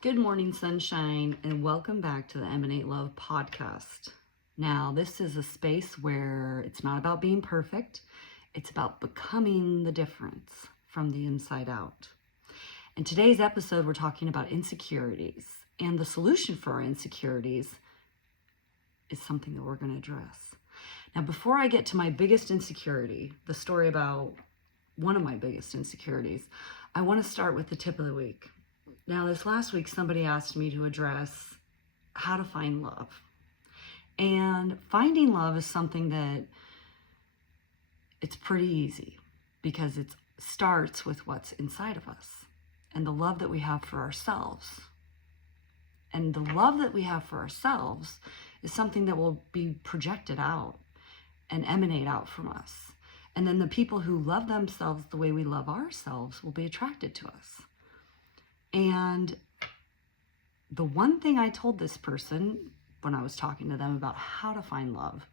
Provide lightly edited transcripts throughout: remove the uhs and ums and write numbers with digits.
Good morning, sunshine, and welcome back to the Emanate Love podcast. Now, this is a space where it's not about being perfect, it's about becoming the difference from the inside out. In today's episode, we're talking about insecurities, and the solution for our insecurities is something that we're going to address. Now, before I get to my biggest insecurity, the story about one of my biggest insecurities, I want to start with the tip of the week. Now, this last week, somebody asked me to address how to find love. And finding love is something that it's pretty easy because it starts with what's inside of us and the love that we have for ourselves. And the love that we have for ourselves is something that will be projected out and emanate out from us. And then the people who love themselves the way we love ourselves will be attracted to us. And the one thing I told this person when I was talking to them about how to find love,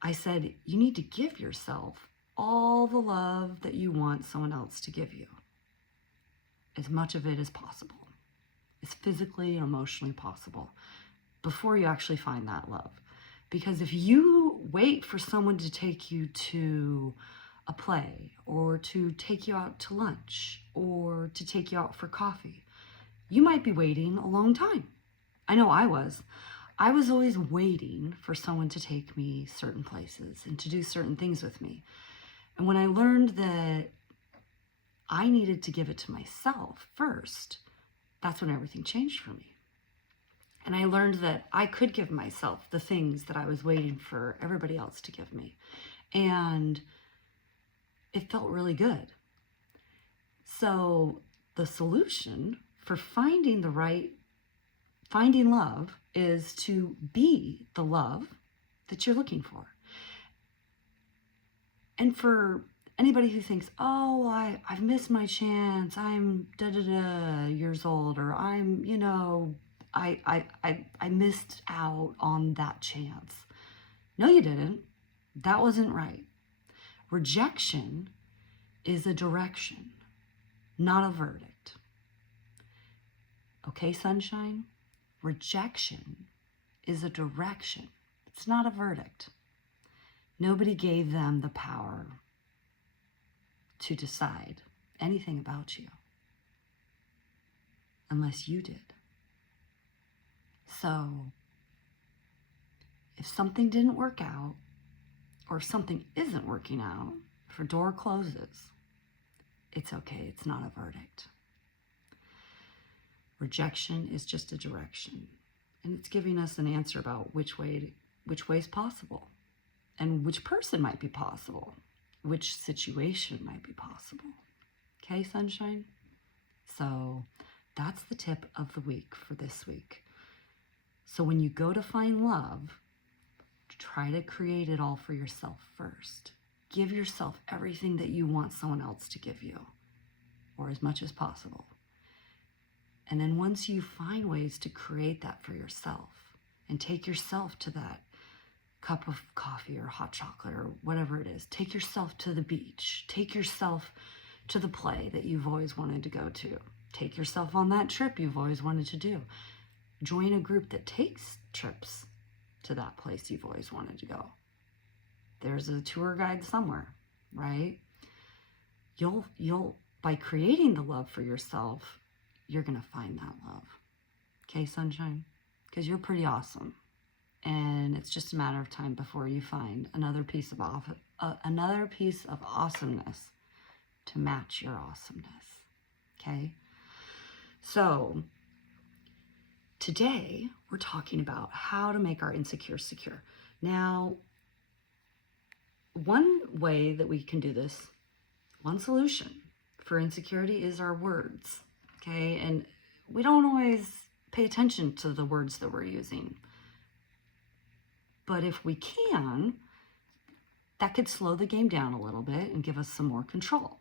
I said, you need to give yourself all the love that you want someone else to give you. As much of it as possible, as physically and emotionally possible, before you actually find that love. Because if you wait for someone to take you to a play or to take you out to lunch or to take you out for coffee, you might be waiting a long time. I know I was. I was always waiting for someone to take me certain places and to do certain things with me. And when I learned that I needed to give it to myself first, that's when everything changed for me. And I learned that I could give myself the things that I was waiting for everybody else to give me. And it felt really good. So the solution for finding love is to be the love that you're looking for. And for anybody who thinks, oh, I've missed my chance, I'm years old, or I'm, I missed out on that chance. No, you didn't. That wasn't right. Rejection is a direction, not a verdict. Okay, sunshine? Rejection is a direction. It's not a verdict. Nobody gave them the power to decide anything about you unless you did. So, if something didn't work out, or if something isn't working out, if a door closes, it's okay. It's not a verdict. Rejection is just a direction, and it's giving us an answer about which way is possible, and which person might be possible, which situation might be possible. Okay, sunshine? So that's the tip of the week for this week. So when you go to find love, try to create it all for yourself first. Give yourself everything that you want someone else to give you, or as much as possible. And then once you find ways to create that for yourself and take yourself to that cup of coffee or hot chocolate or whatever it is, take yourself to the beach, take yourself to the play that you've always wanted to go to, take yourself on that trip you've always wanted to do. Join a group that takes trips to that place you've always wanted to go. There's a tour guide somewhere, right? You'll by creating the love for yourself, you're going to find that love. Okay, sunshine? Because you're pretty awesome. And it's just a matter of time before you find another piece of awesomeness to match your awesomeness. Okay? So, today, we're talking about how to make our insecure secure. Now, one way that we can do this, one solution for insecurity is our words, okay? And we don't always pay attention to the words that we're using. But if we can, that could slow the game down a little bit and give us some more control,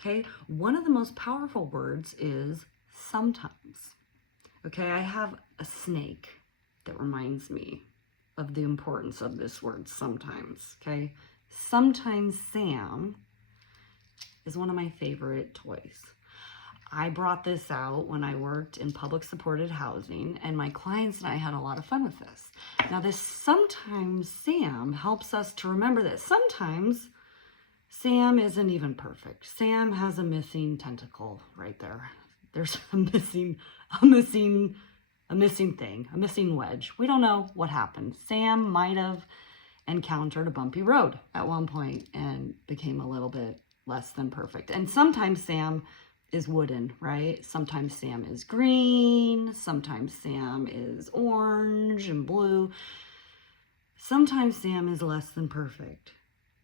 okay? One of the most powerful words is sometimes. Okay, I have a snake that reminds me of the importance of this word sometimes, okay? Sometimes Sam is one of my favorite toys. I brought this out when I worked in public supported housing, and my clients and I had a lot of fun with this. Now, this sometimes Sam helps us to remember that sometimes Sam isn't even perfect. Sam has a missing tentacle right there. There's a missing thing, a missing wedge. We don't know what happened. Sam might have encountered a bumpy road at one point and became a little bit less than perfect. And sometimes Sam is wooden, right? Sometimes Sam is green. Sometimes Sam is orange and blue. Sometimes Sam is less than perfect.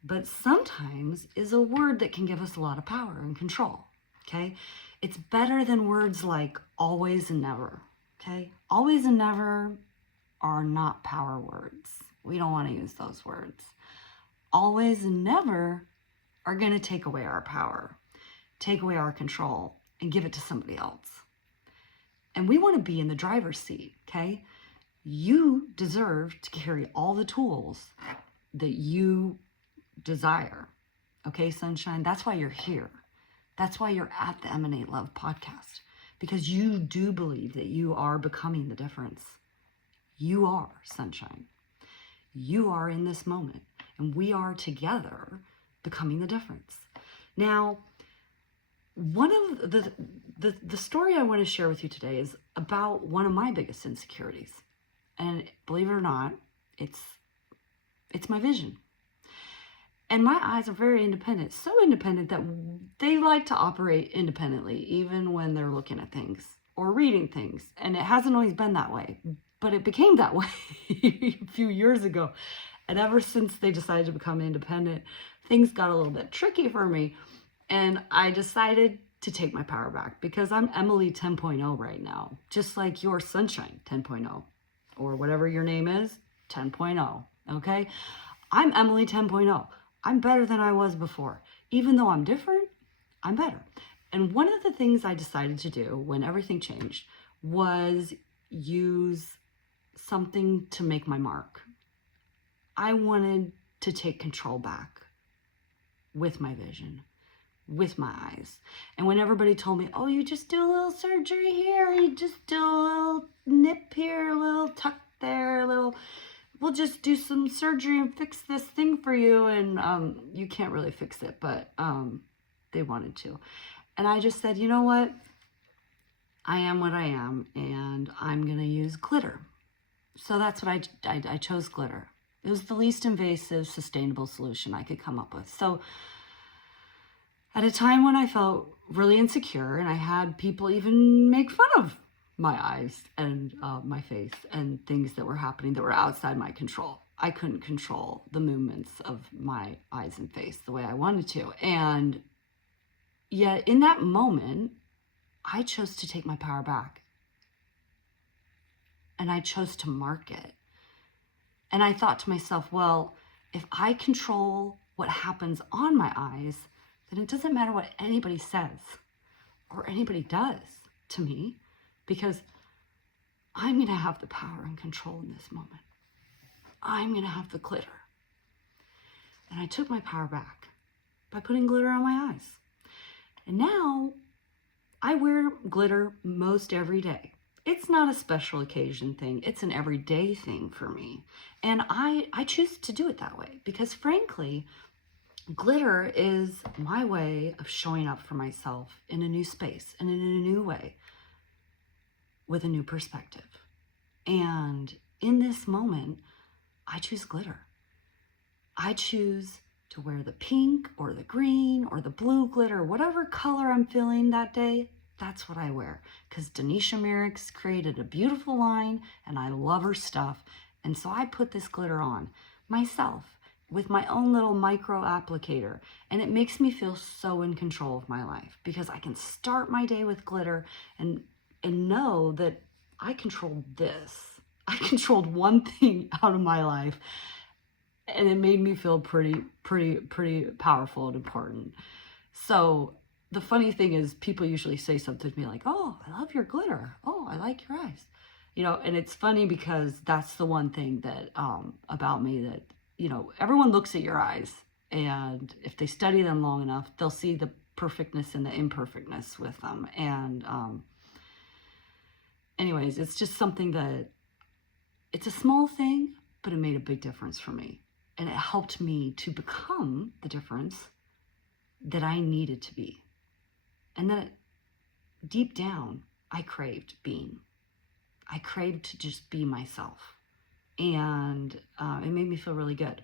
But sometimes is a word that can give us a lot of power and control, okay? It's better than words like always and never, okay? Always and never are not power words. We don't want to use those words. Always and never are going to take away our power, take away our control, and give it to somebody else. And we want to be in the driver's seat, okay? You deserve to carry all the tools that you desire. Okay, sunshine? That's why you're here. That's why you're at the Emanate Love podcast, because you do believe that you are becoming the difference. You are, sunshine. You are in this moment, and we are together becoming the difference. Now, one of the story I want to share with you today is about one of my biggest insecurities. And believe it or not, it's my vision. And my eyes are very independent, so independent that they like to operate independently, even when they're looking at things or reading things. And it hasn't always been that way, but it became that way a few years ago. And ever since they decided to become independent, things got a little bit tricky for me. And I decided to take my power back, because I'm Emily 10.0 right now, just like your Sunshine 10.0, or whatever your name is, 10.0, okay? I'm Emily 10.0. I'm better than I was before. Even though I'm different, I'm better. And one of the things I decided to do when everything changed was use something to make my mark. I wanted to take control back with my vision, with my eyes. And when everybody told me, oh, you just do a little surgery here, you just do a little nip here, a little tuck there, a little, we'll just do some surgery and fix this thing for you. And you can't really fix it, but they wanted to. And I just said, you know what? I am what I am, and I'm going to use glitter. So that's what I chose glitter. It was the least invasive, sustainable solution I could come up with. So at a time when I felt really insecure, and I had people even make fun of my eyes and my face and things that were happening that were outside my control. I couldn't control the movements of my eyes and face the way I wanted to. And yet in that moment, I chose to take my power back. And I chose to mark it. And I thought to myself, well, if I control what happens on my eyes, then it doesn't matter what anybody says or anybody does to me, because I'm going to have the power and control in this moment. I'm going to have the glitter. And I took my power back by putting glitter on my eyes. And now I wear glitter most every day. It's not a special occasion thing. It's an everyday thing for me. And I choose to do it that way because, frankly, glitter is my way of showing up for myself in a new space and in a new way with a new perspective. And in this moment, I choose glitter. I choose to wear the pink or the green or the blue glitter, whatever color I'm feeling that day. That's what I wear, because Denisha Merrick's created a beautiful line and I love her stuff. And so I put this glitter on myself with my own little micro applicator. And it makes me feel so in control of my life because I can start my day with glitter and know that I controlled this. I controlled one thing out of my life, and it made me feel pretty powerful and important. So the funny thing is, people usually say something to me like, oh, I love your glitter. Oh, I like your eyes. You know, and it's funny because that's the one thing that, about me that, you know, everyone looks at your eyes, and if they study them long enough, they'll see perfectness and the imperfectness with them. And anyways, it's just something that, it's a small thing, but it made a big difference for me. And it helped me to become the difference that I needed to be. And that deep down, I craved being. I craved to just be myself. And it made me feel really good.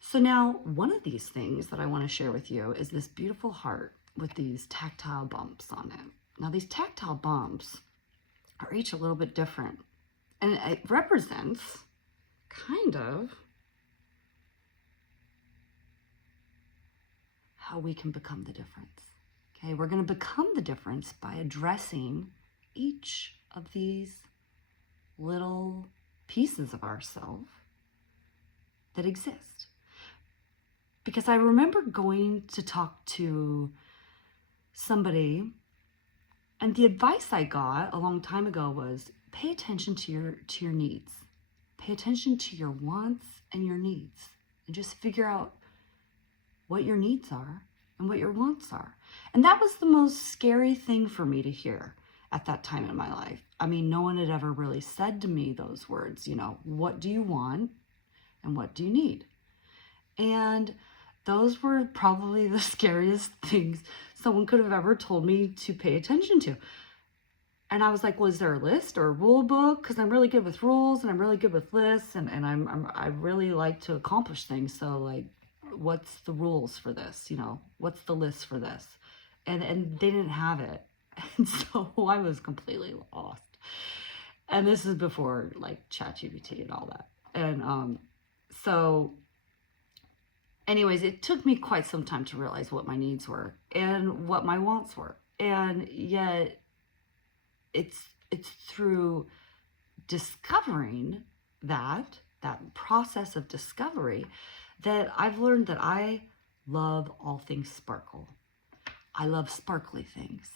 So now, one of these things that I want to share with you is this beautiful heart with these tactile bumps on it. Now, these tactile bumps are each a little bit different. And it represents kind of how we can become the difference. Okay, we're going to become the difference by addressing each of these little pieces of ourselves that exist. Because I remember going to talk to somebody, and the advice I got a long time ago was pay attention to your needs. Pay attention to your wants and your needs, and just figure out what your needs are and what your wants are. And that was the most scary thing for me to hear at that time in my life. I mean, no one had ever really said to me those words, you know, what do you want and what do you need? And those were probably the scariest things someone could have ever told me to pay attention to. And I was like, well, is there a list or a rule book? Because I'm really good with rules and I'm really good with lists, and I really like to accomplish things. So like, what's the rules for this? You know, what's the list for this? And they didn't have it. And so I was completely lost. And this is before like ChatGPT and all that. And so anyways, it took me quite some time to realize what my needs were and what my wants were. And yet it's through discovering that process of discovery that I've learned that I love all things sparkle. I love sparkly things.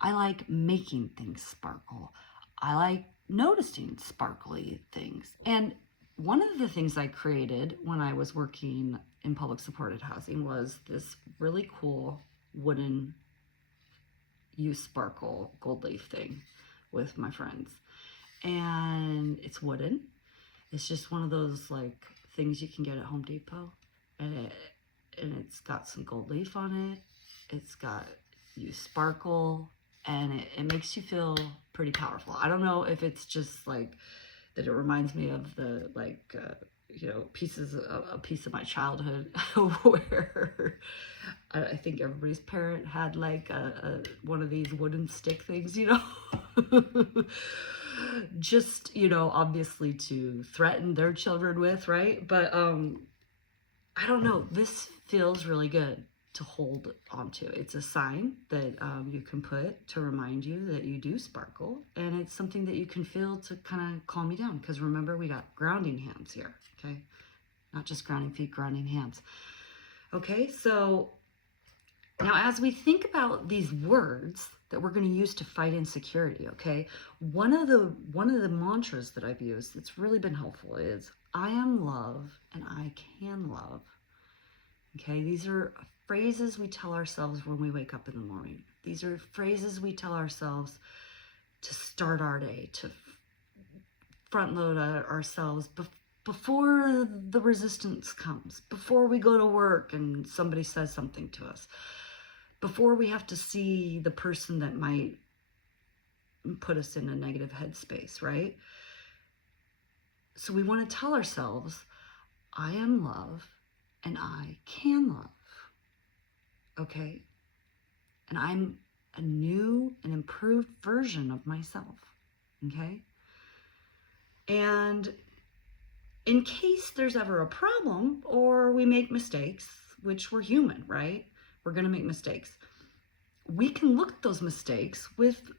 I like making things sparkle. I like noticing sparkly things. And one of the things I created when I was working in public supported housing was this really cool wooden use sparkle gold leaf thing with my friends. And it's wooden. It's just one of those like things you can get at Home Depot. And it's got some gold leaf on it. It's got use sparkle, and it makes you feel pretty powerful. I don't know if it's just like that it reminds me of the like you know, a piece of my childhood where I think everybody's parent had like a one of these wooden stick things, you know. Just, you know, obviously to threaten their children with, right? But I don't know, this feels really good to hold onto. It's a sign that you can put to remind you that you do sparkle, and it's something that you can feel to kind of calm you down, because remember, we got grounding hands here, okay? Not just grounding feet, grounding hands. Okay, so now as we think about these words that we're going to use to fight insecurity, okay, one of the mantras that I've used that's really been helpful is I am love and I can love. Okay, these are phrases we tell ourselves when we wake up in the morning. These are phrases we tell ourselves to start our day, to front load ourselves before the resistance comes, before we go to work and somebody says something to us, before we have to see the person that might put us in a negative headspace, right? So we want to tell ourselves, I am love and I can love. Okay? And I'm a new and improved version of myself. Okay? And in case there's ever a problem or we make mistakes, which we're human, right? We're going to make mistakes. We can look at those mistakes with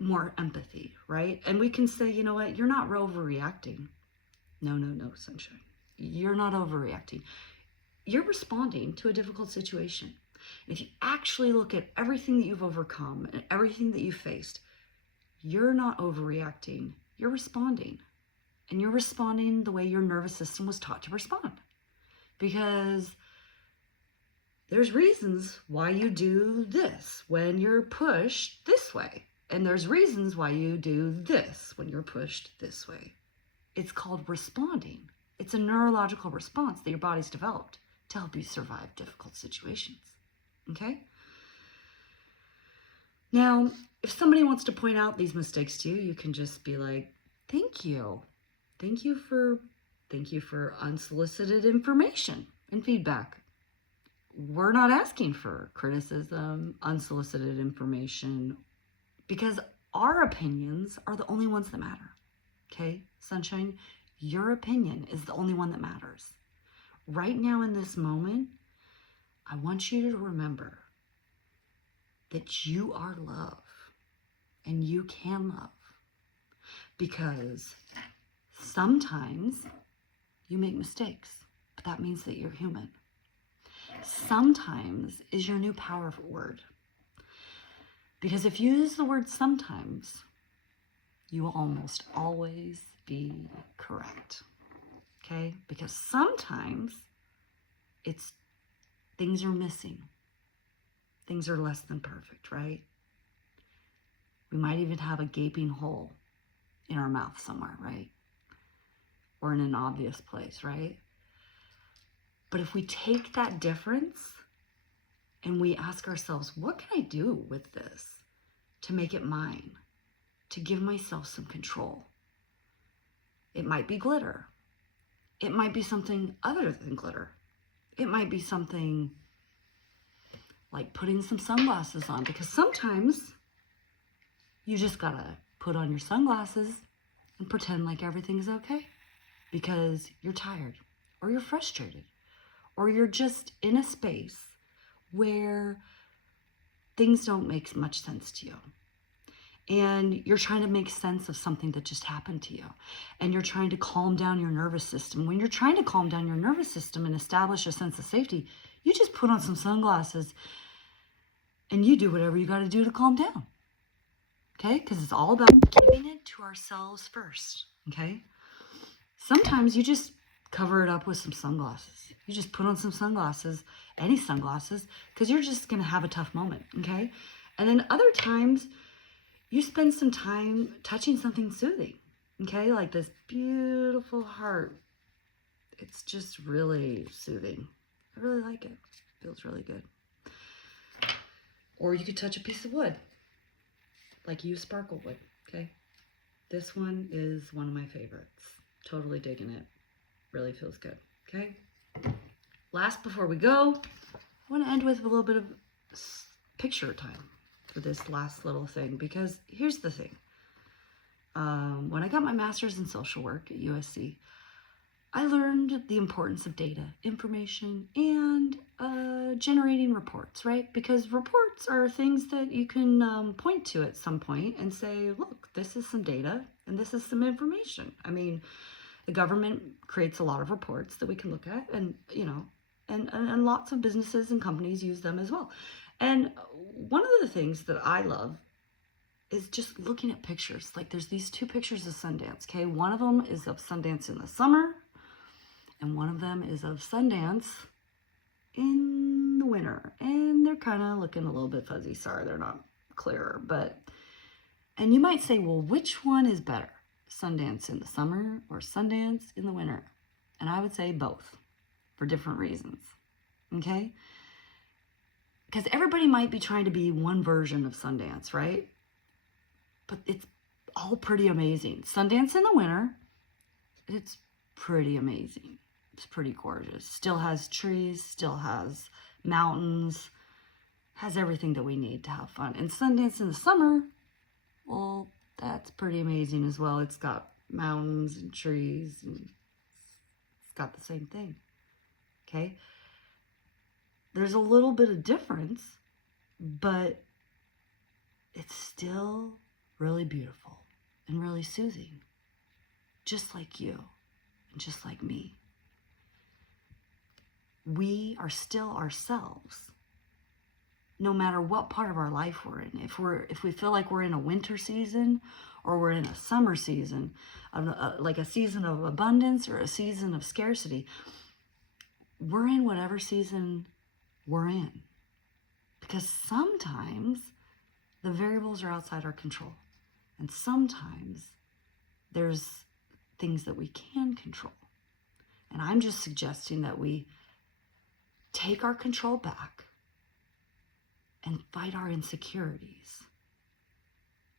more empathy, right? And we can say, you know what? You're not overreacting. No, sunshine. You're not overreacting. You're responding to a difficult situation. And if you actually look at everything that you've overcome and everything that you faced, you're not overreacting. You're responding. And you're responding the way your nervous system was taught to respond. Because There's reasons why you do this when you're pushed this way. And there's reasons why you do this when you're pushed this way. It's called responding. It's a neurological response that your body's developed to help you survive difficult situations. Okay? Now, if somebody wants to point out these mistakes to you, you can just be like, thank you. Thank you for unsolicited information and feedback. We're not asking for criticism, unsolicited information, because our opinions are the only ones that matter. Okay, Sunshine, your opinion is the only one that matters. Right now in this moment, I want you to remember that you are love and you can love, because sometimes you make mistakes, but that means that you're human. Sometimes is your new power word. Because if you use the word sometimes, you will almost always be correct. Okay? Because sometimes it's things are missing. Things are less than perfect, right? We might even have a gaping hole in our mouth somewhere, right? Or in an obvious place, right? But if we take that difference and we ask ourselves, what can I do with this to make it mine, to give myself some control? It might be glitter. It might be something other than glitter. It might be something like putting some sunglasses on, because sometimes you just gotta put on your sunglasses and pretend like everything's okay because you're tired or you're frustrated or you're just in a space where things don't make much sense to you. And you're trying to make sense of something that just happened to you. And you're trying to calm down your nervous system. When you're trying to calm down your nervous system and establish a sense of safety, you just put on some sunglasses and you do whatever you got to do to calm down. Okay? Because it's all about giving it to ourselves first. Okay? Sometimes you just cover it up with some sunglasses. You just put on some sunglasses, any sunglasses, because you're just going to have a tough moment. Okay? And then other times, you spend some time touching something soothing, okay? Like this beautiful heart. It's just really soothing. I really like it. It feels really good. Or you could touch a piece of wood, like you sparkle wood, okay? This one is one of my favorites. Totally digging it. Really feels good, okay? Last, before we go, I want to end with a little bit of picture time for this last little thing, because here's the thing. When I got my master's in social work at USC, I learned the importance of data, information, and generating reports, right? Because reports are things that you can point to at some point and say, look, this is some data and this is some information. I mean, the government creates a lot of reports that we can look at, and, you know, and lots of businesses and companies use them as well. And one of the things that I love is just looking at pictures. Like there's these two pictures of Sundance, okay? One of them is of Sundance in the summer, and one of them is of Sundance in the winter. And they're kind of looking a little bit fuzzy. Sorry, they're not clearer. And you might say, well, which one is better? Sundance in the summer or Sundance in the winter? And I would say both for different reasons, okay? Because everybody might be trying to be one version of Sundance, right? But it's all pretty amazing. Sundance in the winter, it's pretty amazing. It's pretty gorgeous. Still has trees, still has mountains, has everything that we need to have fun. And Sundance in the summer, well, that's pretty amazing as well. It's got mountains and trees, and it's got the same thing, okay? There's a little bit of difference, but it's still really beautiful and really soothing, just like you and just like me. We are still ourselves, no matter what part of our life we're in. If we feel like we're in a winter season or we're in a summer season, like a season of abundance or a season of scarcity, we're in whatever season we're in. Because sometimes the variables are outside our control. And sometimes there's things that we can control. And I'm just suggesting that we take our control back and fight our insecurities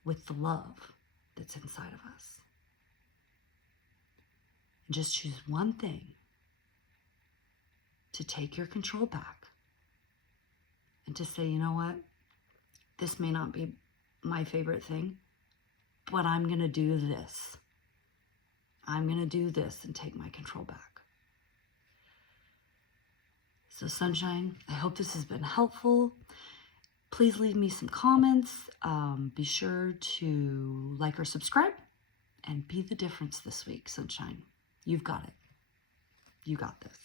with the love that's inside of us. And just choose one thing to take your control back and to say, you know what? This may not be my favorite thing, but I'm going to do this. I'm going to do this and take my control back. So sunshine, I hope this has been helpful. Please leave me some comments. Be sure to like or subscribe and be the difference this week, sunshine. You've got it. You got this.